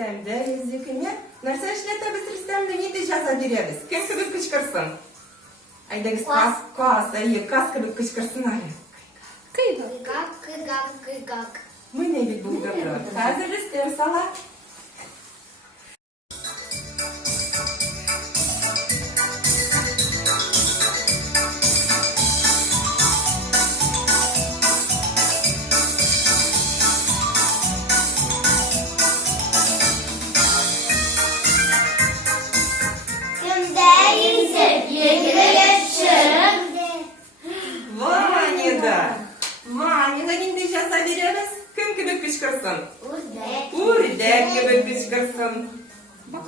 Rüstem'de yüzüküne. Narsa işletmemiz Rüstem'de neydi jaza beremiz? Kim kibip kışkırsın? Aydagız kas, ayı kas kibip kışkırsın ayı. Kıygak, kıygak, kıygak. Mı ne bit bu gapı? Hazır Rüstem sala. Vanya'da neydi jaza beremiz? Kim kibip kışkırsın? Urdek kibip kışkırsın. Bak.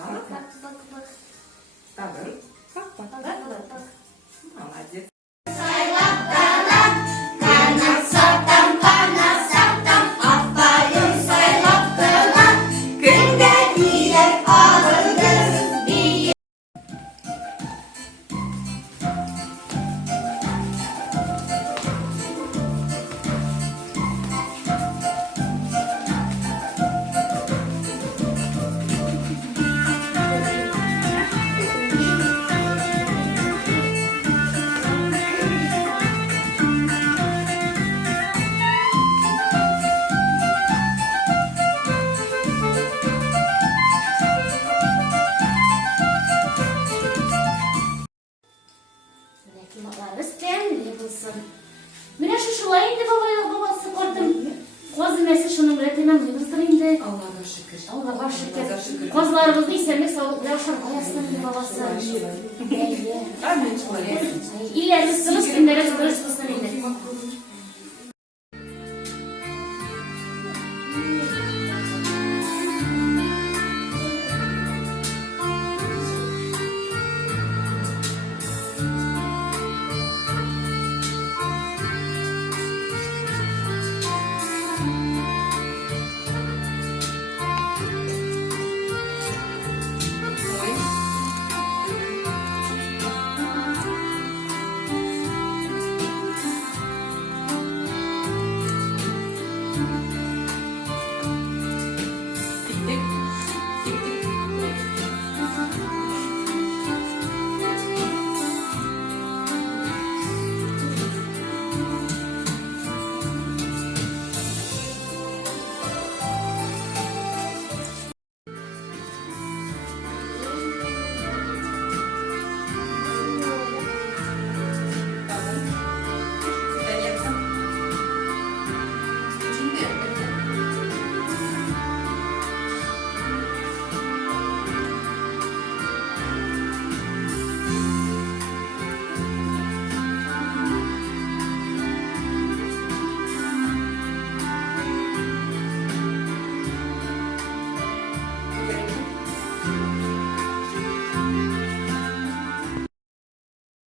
Tadın. Bak. Молодец. Mine şu şulayın da babası gördüm. Koz mesela şunun üretimden duymuşturayım da. Allah'a şükür. Allah'a şükür. Kozlarımızı istemek sağlıklı yaşam. Ayasının bir babası. Amin. İlerimiz kılıç günlere kılıç kılsın ille.